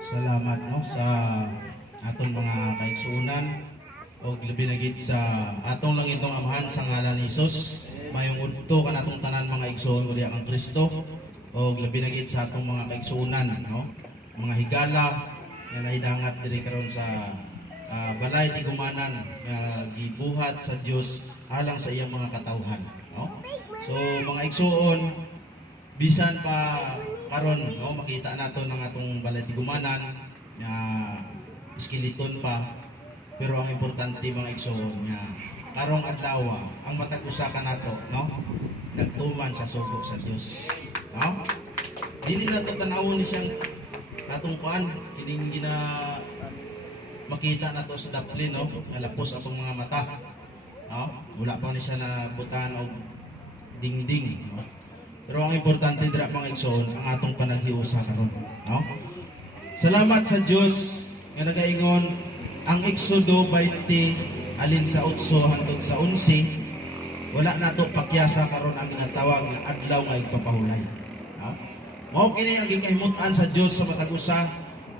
Salamat no sa aton mga kaigsuunan o labi na gid sa atong lang itong amahan sa ngalan ni Hesus. Mayong udto kan atong tanan mga igsoon uri ang Kristo o labi na gid sa atong mga kaigsuunan no. Mga higala nga nahidangat diri karon sa balay tigumanan nga gibuhat sa Dios alang sa iyang mga katawhan no. So mga igsoon bisan pa karon no makita nato ng atong balay tigumanan nga iskeleton pa, pero ang importante mga igsoon nga karong adlaw ang matag usa ka nato no nagtuman sa sugo sa Dios no. Dili nato tan-awon ni siyang atong kuan kining gina makita nato sa daplin no nga lapos atong mga mata no, wala pa ni siya na butan og dingding no? Pero ang importante dira mga igsoon ang atong panaghiusa karon no. Salamat sa Dios nga nagaingon ang Exodo 20 alin sa 8 hangtod sa 11 wala nato pakyasa karon ang ginatawag nga adlaw nga igpapahulay no. Mao kini ang gikahimutan sa Dios sa matag usa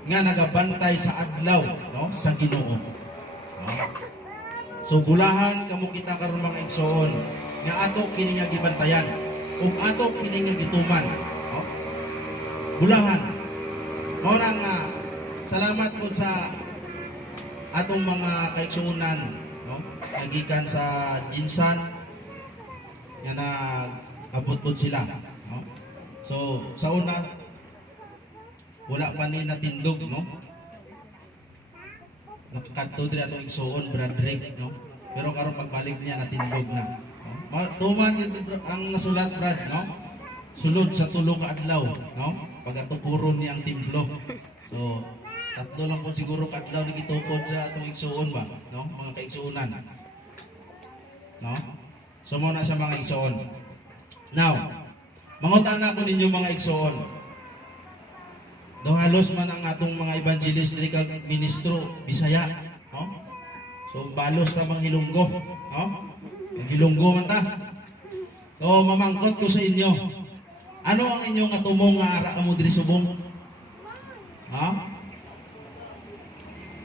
nga nagabantay sa adlaw no sa Ginoo no? So bulahan kamo kita karon mga igsoon nga ato kini nga gibantayan ug ato kini nga gituman no? Bulahan mao na nga salamat po sa atong mga kaigsuonan no nagikan sa Jinsan nga nag-abot po sila no? So sa una wala pa ni natindog no nakakadto diri atong igsuon Brad Rick no, pero karon pagbalik niya natindog na no? Tuman ang nasulat Brad no sulod sa tulo ka adlaw no pagatukuron niya ang templo. So tatlo lang po siguro ka adlaw ni gitukod sa atong igsuon ba no mga kaigsuonan no. So mo na sa mga igsuon now mangutana ko ninyo mga igsuon do halos man ang atong mga evangelist diri kag ministro Bisaya no. So balos ta bang Hilonggo no Hilonggo man ta. So mamangkot ko sa inyo ano ang inyong atumong nga ara kamo diri subong ha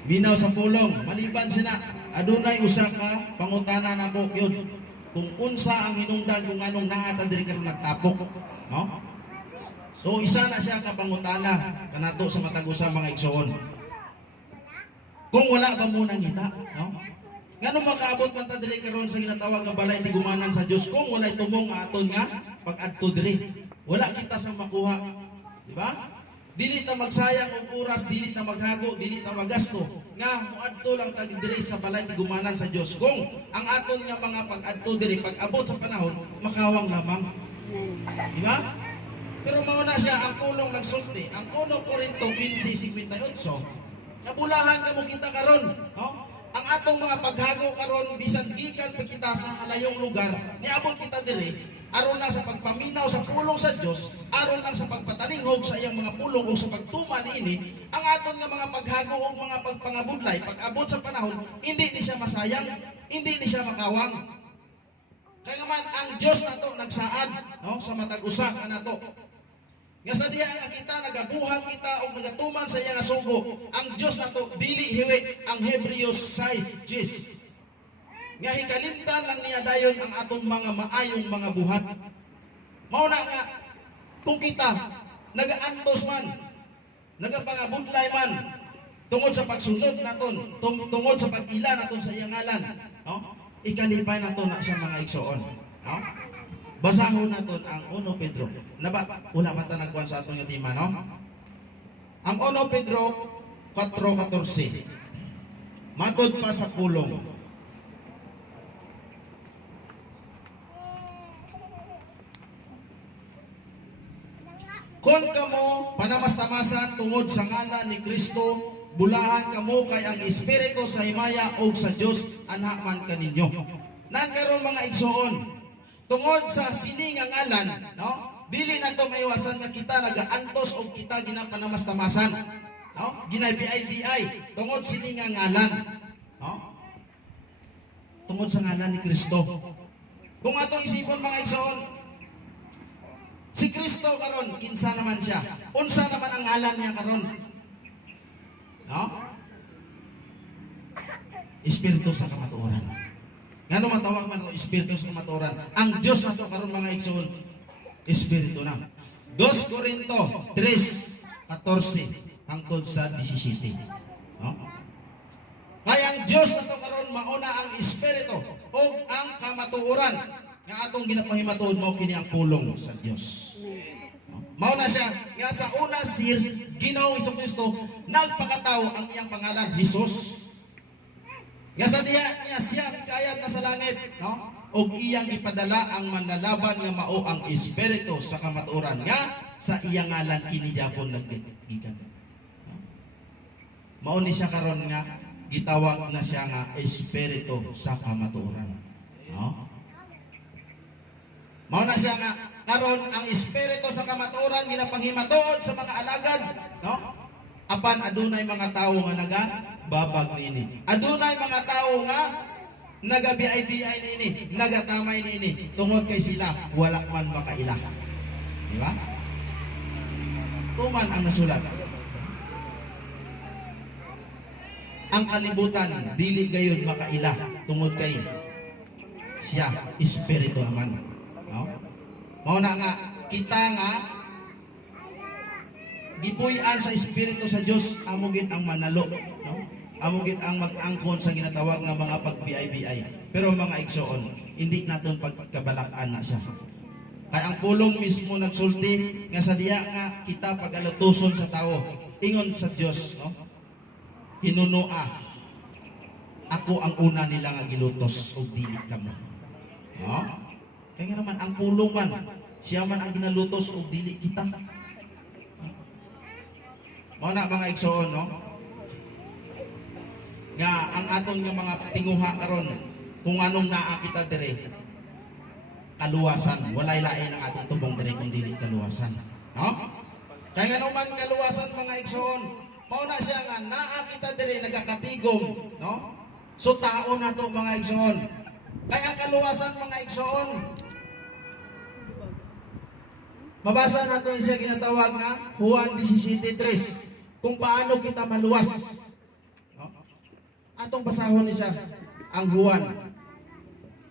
minaw sa pulong maliban sina adunay usa ka pangutana nako yun kung unsa ang hinungdan kung anong naa ta diri karon nagtapok no. So isa na siya kapangutana kanato sa matag usa mga igsoon. Kung wala ba mo nang ngita, no? Ngano makaabot man ta diri karon sa ginatawag nga balay tigumanan sa Dios kung walay tumong nga aton nga pag-adto diri. Wala kita sa makuha, di ba? Dili ta magsayang og oras, dili ta maghago, dili ta magasto nga moadto lang ta diri sa balay tigumanan sa Dios kung ang aton nga mga pag-adto diri pag-abot sa panahon makawang lamang. Di ba? Pero mauna siya ang pulong nagsulti, ang 1 Corinto 15:58, nabulahan ka mo kita karon, no? Ang atong mga paghago karon bisan gikan pa kita sa halayong lugar, niabot kita diri aron lang sa pagpaminaw sa pulong sa Dios, aron lang sa pagpatalingog sa iyang mga pulong o sa pagtuman niini, ang aton nga mga paghago o mga pagpangabudlay, pag-abot sa panahon, hindi ni siya masayang, hindi ni siya makawang. Kaya man ang Dios nato nagsaad, no, sa matag usa kanato. Nga sa diha nga kita nagabuhat kita o nagatuman sa iya nga sugo, ang Dios nato dili hiwi ang Hebreos 6:10. Nga hikalimtan lang niya dayon ang atong mga maayong mga buhat. Mao na nga kung kita nagaantos man, nagapangabudlay man tungod sa pagsunod naton, tungod sa pag-ila naton sa iyang ngalan, no? Ikalipay naton na siya mga igsoon, no? Basahon naton ang 1 Pedro. Wala man ta nagkuhan sa atong yatima, no? Ang 1 Pedro 4:14. Matod pa sa pulong. Kon kamo panamastamasan tungod sa ngalan ni Kristo, bulahan kamo kay ang Espiritu sa himaya o sa Dios anha man kaninyo. Nan karon mga igsoon, tungod sa sini nga ngalan, no? Dili na to maiwasan nga kita nagaantos o kita ginapanamastamasan, no? Ginay-BI tungod sini nga ngalan, no? Tungod sa ngalan ni Kristo. Kung atong isipon mga igsoon, si Kristo karon kinsa naman siya? Unsa naman ang ngalan niya karon? No? Espiritu sa kamatuoran. Ngano matawag man ito espiritu sa kamatuoran? Ang Dios nato karon mga igsoon, espiritu na. 2 Corinto 3:14 hangtod sa 17. No? Kaya ang Dios nato karon mauna ang espiritu o ang kamatuoran nga atong ginapahimatuod mao kini ang pulong sa Dios. Mauna siya nga sa una si Ginoong Jesucristo nagpakataw ang iyang pangalan Jesus. Nga sa diya niya siya kayat na sa langit, no? Og iyang ipadala ang manlalaban nga mao ang espiritu sa kamatuoran nga sa iyang ngalan kini gyapon naggikan. No? Mao ni siya karon nga gitawag na siya nga espiritu sa kamatuoran. No? Mao na siya nga karon ang espiritu sa kamatuoran ginapanghimatod sa mga alagad, no? Apan adunay mga tawo nga nagababag nini. Adunay mga tawo nga nagabiay-biay nini, nagatamay nini tungod kay sila wala man makaila. Di ba? Tuman ang nasulat. Ang kalibutan dili gayon makaila tungod kay siya espiritu naman. No? Mao na nga kita nga gipuy-an sa espiritu sa Dios amo gid ang manalo, no? Amo gid ang mag-angkon sa ginatawag nga mga pagbiay-biay. Pero mga igsoon, hindi naton pagkabalakan na siya. Kay ang pulong mismo nagsulti nga sa diya nga kita pagalutuson sa tao ingon sa Dios, no? Hinunoa ako ang una nila nga gilutos og dili kamo. No? Kaya nga naman ang pulong man siya man ang ginalutos og dili kita. Mao na mga igsoon, no? Nga ang aton nga mga tinguha karon kung anong naa kita dire kaluwasan, walay lain ang atong tubong dire kung dili kaluwasan, no? Kaya nga naman kaluwasan mga igsoon, mao na siya nga naa kita dire nagakatigom, no? So tao na to mga igsoon. Kaya ang kaluwasan mga igsoon, mabasa natin siya ginatawag na Juan 17:3 kung paano kita maluwas. No? Atong basahon ni siya ang Juan.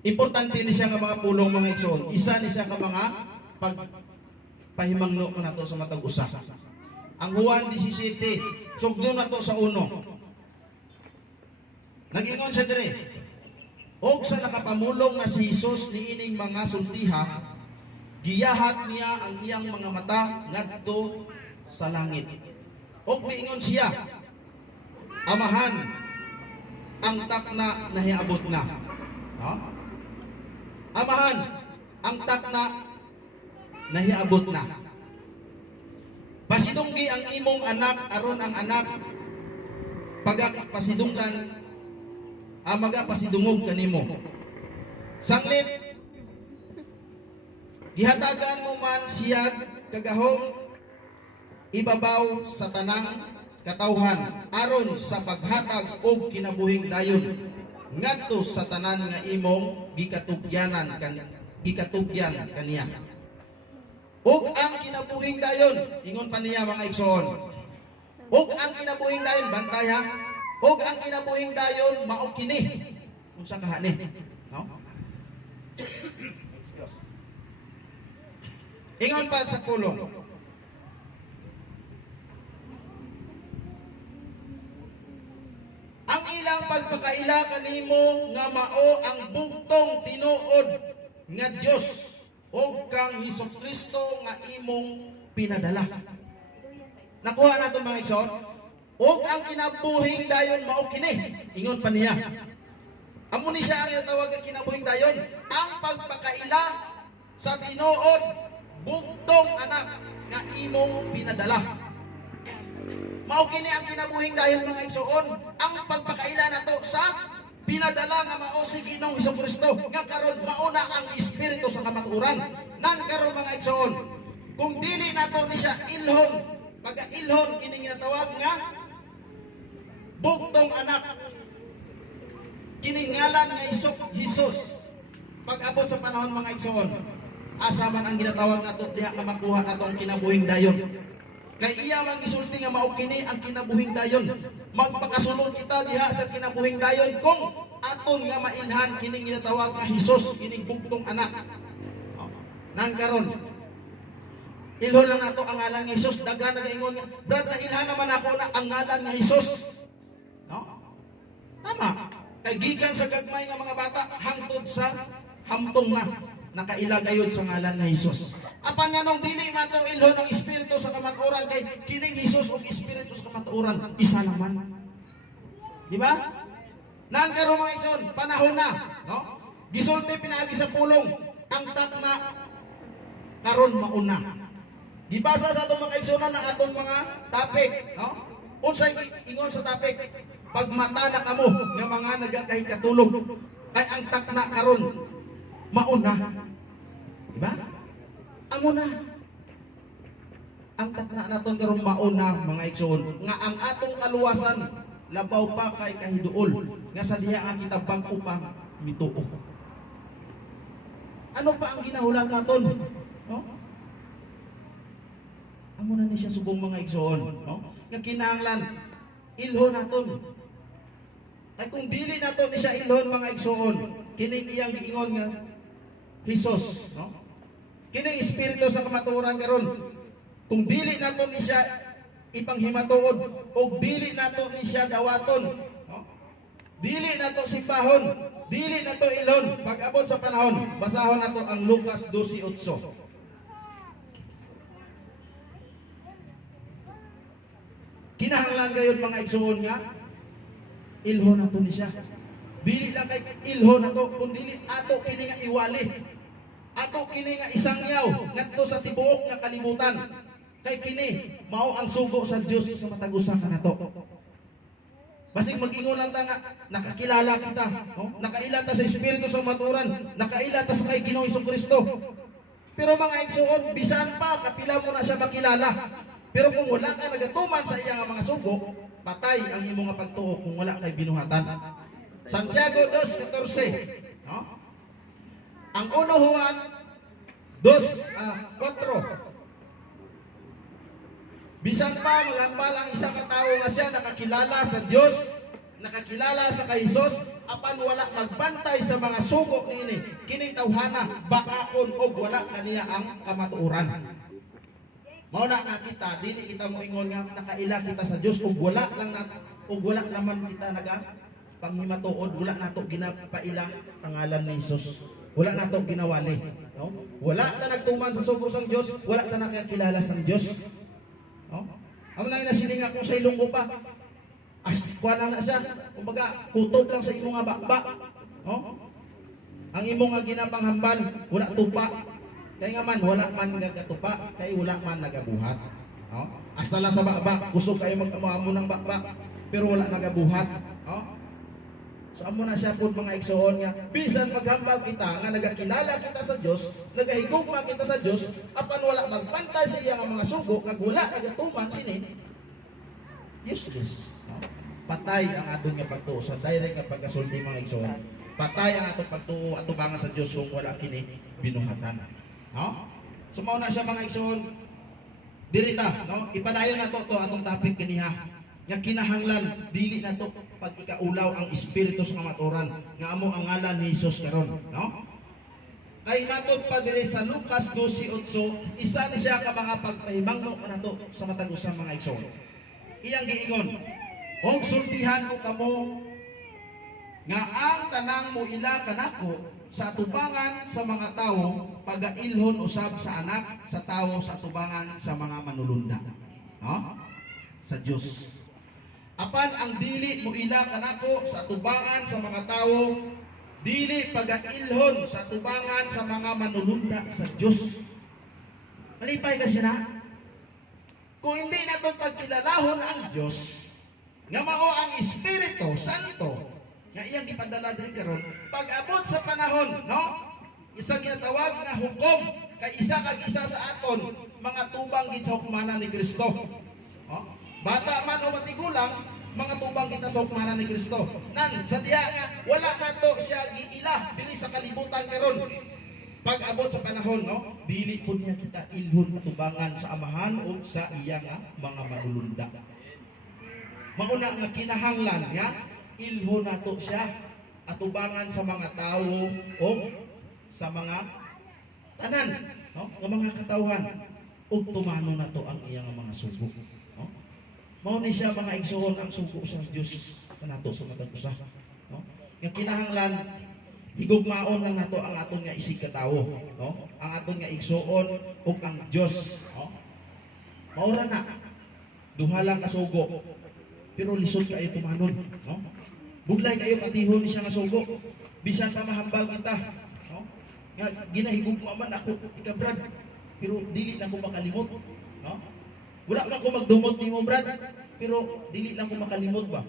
Importante ni siya ka mga pulong mga igsoon. Isa ni siya ka mga pagpahimangno mo na to sa matag usa. Ang Juan 17, sugdo na to sa 1. Nag-ingon siya dire. Og sa nakapamulong na si Jesus niining mga sultiha, giyahat niya ang iyang mga mata ngadto sa langit. Og miingon siya, Amahan, ang takna nahiabot na. No? Amahan, ang takna nahiabot na. Pasidunggi ang imong anak aron ang anak pagpasidunggan magapasidungog kanimo. Sanglit gihatagan mo man siya kagahom ibabaw sa tanang katawhan aron sa paghatag og kinabuhing dayon ngadto sa tanan nga imong gikatugyan kaniya. Og ang kinabuhing dayon, ingon pa niya mga igsoon. Og ang kinabuhing dayon bantay ha. Og ang kinabuhing dayon mao kini. Unsa kahani? No? Ingon pa sa pulong. Ang ilang pagpakaila kanimo nga mao ang bugtong tinuod nga Dios o kang Jesucristo nga imong pinadala. Nakuha na ito mga igsoon. O ang kinabuhing dayon mao kini. Ingon pa niya. Amo ni siya ang tawag ang kinabuhing dayon. Ang pagpakaila sa tinuod bugtong anak nga imong pinadala. Mao kini ang kinabuhing dayon mga igsoon. Ang pagpakaila nato sa pinadala nga mao si Ginoong Jesucristo nga karon mauna ang espiritu sa kamatuoran. Nan karon mga igsoon, kung dili nato ni siya ilhon, pag-ilhon kini ginatawag nga bugtong anak. Kini ngalan nga Jesus. Pag-abot sa panahon mga igsoon, asa man ang ginatawag nato diha nga makuha natong kinabuhing dayon. Kay iya man gisulti nga mao kini ang kinabuhing dayon. Magpakasulod kita diha sa kinabuhing dayon kung aton nga mailhan kining ginatawag nga Hesus, kining bugtong anak. Nang karon ilhon lang nato ang ngalan nga Hesus, daghan nagaingon nga, brad na ilhan naman ako na ang ngalan nga Hesus. No? Tama. Kay gikan sa gagmay nga mga bata hangtod sa hamtong na nakailagayod sa ngalan nga Hesus. Apan nga nung dili man to ilhon ang espiritu sa kamatuoran kay kining Hesus ug espiritu sa kamatuoran isa naman. Di ba? Nang karon mga igsoon, panahon na, no? Gisulti pinaagi sa pulong ang takna karon mauna. Gibasa sa atong mga igsoon ang atong mga topic, no? Unsay ingon sa topic? Pagmata na kamo nga mga nagakahikatulog kay ang takna karon mauna. Di ba? Amo na. Ang takna naton karon mauna mga igsoon nga ang atong kaluwasan labaw pa kay kahiduol nga sa diha ang kita bag-o pa mituo. Ano pa ang ginahulat naton? No? Amo na ni siya subong mga igsoon, no? Nga kinahanglan ilhon naton. Ay kung dili naton ni siya ilhon mga igsoon, kining iyang giingon nga Hesus, no? Kining espiritu sa kamatuoran karon, kung dili naton ni siya ipanghimatuod o dili nato ni siya dawaton, no? Dili nato sipahon, dili nato ilhon pag-abot sa panahon. Basahon nato ang Lucas 12:8. Kinahanglan gayud mga igsoon nga ilhon nato ni siya. Dili lang kay ilhon nato, kun dili ato kini nga iwali. Ato kini nga isangyaw ngadto sa tibuok nga kalibutan. Kay kini mao ang sugo sa Dios sa matag usa kanato. Basig mag-ingon lang ta nga nakakilala kita, no? Nakaila ta sa espiritu sa maturan, nakaila ta sa kay Ginoong Hesukristo. Pero mga igsoon, bisan pa kapila mo na siya makilala. Pero kung wala ka nagatuman sa iya nga mga sugo, patay ang imo nga pagtuo kung wala kay binuhatan. Santiago 2:14, no? Ang 1 Juan 2:4. Bisan pa magambal ang isa ka tawo nga siya nakakilala sa Dios, nakakilala sa kay Hesus, apan wala magbantay sa mga sugo niini, kining tawhana bakakon og wala kaniya ang kamatuoran. Mao na nakita, dili kita mo ingon nga nakaila kita sa Dios ug wala lang ug wala laman kita naga panghimatuod, wala nato ginapaila pangalan ni Hesus. Wala nato ginawali, no? Wala ta nagtuman sa sugo sang Dios, wala ta nakakilala sang Dios. No? Amo na nasilinga kung sa ilong ko pa. Kuha na siya. Kumbaga, kutob lang sa imong nga bakba. No? Ang imong nga ginapanghamban, wala tupa. Kaya nga man, wala man nagatupa, kaya wala man nagabuhat. No? Asta lang sa bakba, kusog kayo mag-amo ng bakba, pero wala nagabuhat. No? So amo na siya po mga igsoon nga, bisan maghambal kita nga nagakilala kita sa Dios, nagahigugma kita sa Dios, apan wala magpantay sa iya nga mga sugo, kag wala nagatuman sini, useless. No? Patay ang aton nga pagtuo sa direct nga pagkasulti mga igsoon. Patay ang atong pagtuo atubangan sa Dios kung wala kini binuhatan. No? So mao na siya mga igsoon. Dirita, no? Ipadayon na to atong topic kiniha. Nga kinahanglan dili na to pag ikaulaw ang espiritu sa kamatuoran nga amo ang ngalan ni Hesus karon, no? Kay matod pa diri sa Lucas 12:8, isa ni siya ka mga pagpahimangno kanato sa matag usa mga igsoon. Iyang giingon, og sultihan ko kamo nga ang tanang mo ila kanako sa atubangan sa mga tawo pagailhon usab sa anak sa tawo sa atubangan sa mga manulunda, no? Sa Dios. Apan ang dili mo ila kanako sa atubangan sa mga tawo, dili pagailhon sa atubangan sa mga manulunda sa Dios. Malipay kasi na. Kung hindi naton pagkilalahon ang Dios, nga mao ang Espiritu Santo, nga iyang ipadala diri karon, pag-abot sa panahon, no? Isang ginatawag nga hukom kay isa kag isa sa aton mga tubang gid sa hukmanan ni Kristo. Oh? Bata man o matigulang, mga tubang kita sa hukmanan ni Kristo. Nan sa diya nga wala nato siya giila diri sa kalibutan karon. Pag abot sa panahon, no, dili po niya kita ilhon atubangan sa amahan o sa iya nga mga manulunda. Mauna nga kinahanglan nga ilhon nato siya atubangan sa mga tao o sa mga tanan, no, nga mga katawhan ug tumano nato ang iya nga mga sugo, no. Mao ni siya mga igsoon ang sugo sa Dios kanato sa matag usa, no. Nga kinahanglan higugmaon lang nato ang aton nga isig katawo, no? Ang aton nga igsoon ug ang Dios, no? Maura na duha lang ka sugo, pero lisod kayo tumanon, no? Budlay kayo patihon ni siya nga sugo, bisan pa mahambal kita, no? Nga ginahigugma man ako ika Brad, pero dili lang ko makalimot, no? Wala man ko magdumot nimo Brad, pero dili lang ko makalimot ba?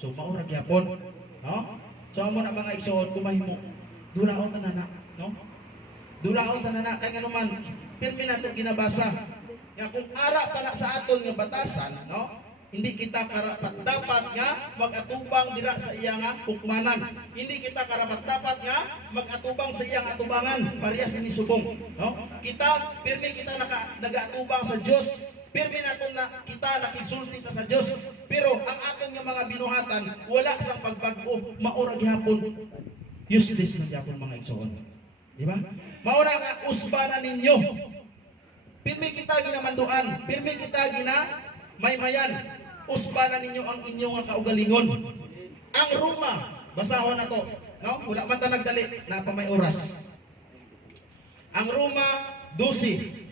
So maura gyapon, no? So amo na mga igsoon kumahimo dulaon tanana, no? Dulaon tanana kay nganuman pirmi nato ginabasa. Nga kung ara pala sa aton nga batasan, no? Hindi kita karapat dapat nga magatubang dira sa iya nga hukmanan. Hindi kita karapat dapat nga magatubang sa iyang atubangan parehas ni subong, no? Kita pirmi kita nagaatubang sa Dios. Pirmi naton na kita nakigsulti ta sa Dios, pero ang aton nga mga binuhatan wala sang pagbag-o, maura gihapon useless na gihapon mga igsoon. Di ba? Maura nga usbanan ninyo. Pirmi kita ginamanduan, pirmi kita gina maymayan. Usbanan ninyo ang inyong nga kaugalingon. Ang Roma, basahon na to, no? Wala man ta nagdali, na pa may oras. Ang Roma 12.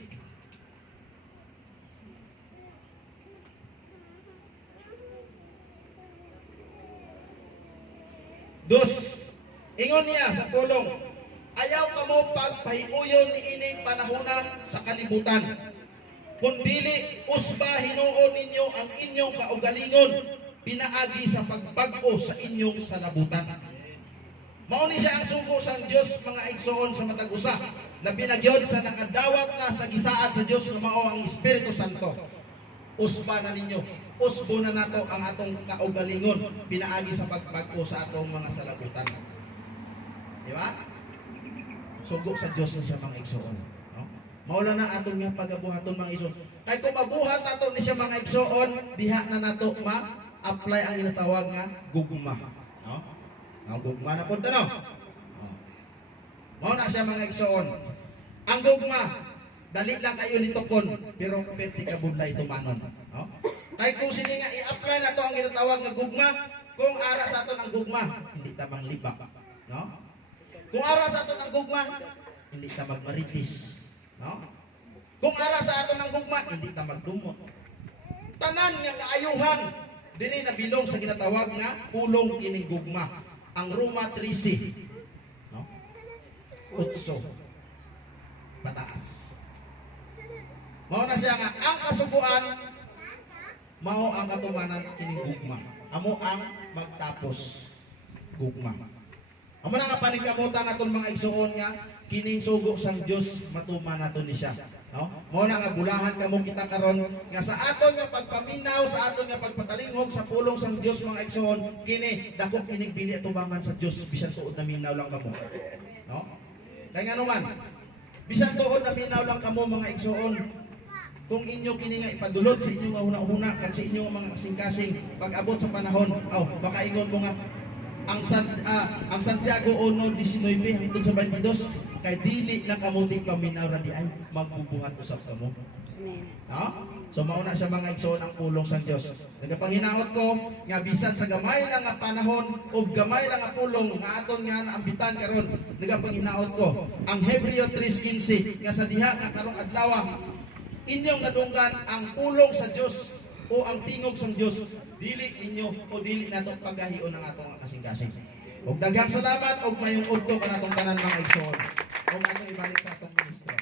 Dos, ingon niya sa pulong, ayaw kamo pagpahiuyon ni ining panahona sa kalibutan. Kundili usba hinuon ninyo ang inyong kaugalingon, pinaagi sa pagbag-o sa inyong salabutan. Mao ni siya ang sugo sa Dios mga igsoon sa matag usa, na binagyod sa nakadawat na sa gisaan sa Dios nga mao ang Espiritu Santo. Usba na ninyo, usbo na nato ang atong kaugalingon, pinaagi sa pagbag-o sa atong mga salabutan. Di ba? Sugo sa Dios na siya mga igsoon, no? Maula na atong nga pagabuhaton mga igsoon. Kay kung mabuhat nato ni siya mga igsoon, diha na nato ma-apply ang ginatawag nga gugma, no? Ang gugma na punta, no? Mao na siya mga igsoon. Ang gugma dali lang kayo nitukon, pero pwede ka budlay tumanon, no? Kay kung sini nga i-apply na to ang ginatawag nga gugma, kung ara sa aton ang gugma, hindi ta mangliba, no? Kung ara sa aton ang gugma, hindi ta magmaritis, no? Kung ara sa aton ang gugma, hindi ta magdumot. Tanan nga kaayuhan dili na bilong sa ginatawag nga pulong kining gugma, ang Roma 13, no? Utso pataas. Mao na siya nga ang kasubuan mao ang katumanan kining gugma. Amo ang magtapos gugma. Amo na nga paningkamutan naton mga igsoon nga kining sugo sang Dios matuman naton ni siya, no? Mao na nga bulahan kamo kita karon nga sa aton nga pagpaminaw, sa aton nga pagpatalinghog sa pulong sang Dios mga igsoon, kini dako kining bili atubangan sa Dios bisan tuod na minaw lang kamo, no? Kay nga naman bisan tuod na minaw lang kamo mga igsoon, kung inyo kini nga ipadulot sa inyo nga una-una kat sa inyo mga kasing-kasing pag abot sa panahon, baka ingon mo nga ang Santiago 1:19 hangtod sa 22 kay dili lang kamuting paminaw ra di ay magbubuhat usab kamo. Amen. No? So mauna siya mga igsoon ang pulong sang Dios. Nagapanginaot ko nga bisan sa gamay lang nga panahon ug gamay lang nga pulong nga aton nga naambitan karon, nagapanginaot ko ang Hebreo 3:15 nga sa diha nga karong adlaw inyong nadunggan ang pulong sa Dios o ang tingog sa Dios, dili ninyo o dili nato pagahion ang atong kasing-kasing. Ug daghang salamat og mayong udto kanatong tanan mga igsoon. Ug ato ibalik sa atong ministro.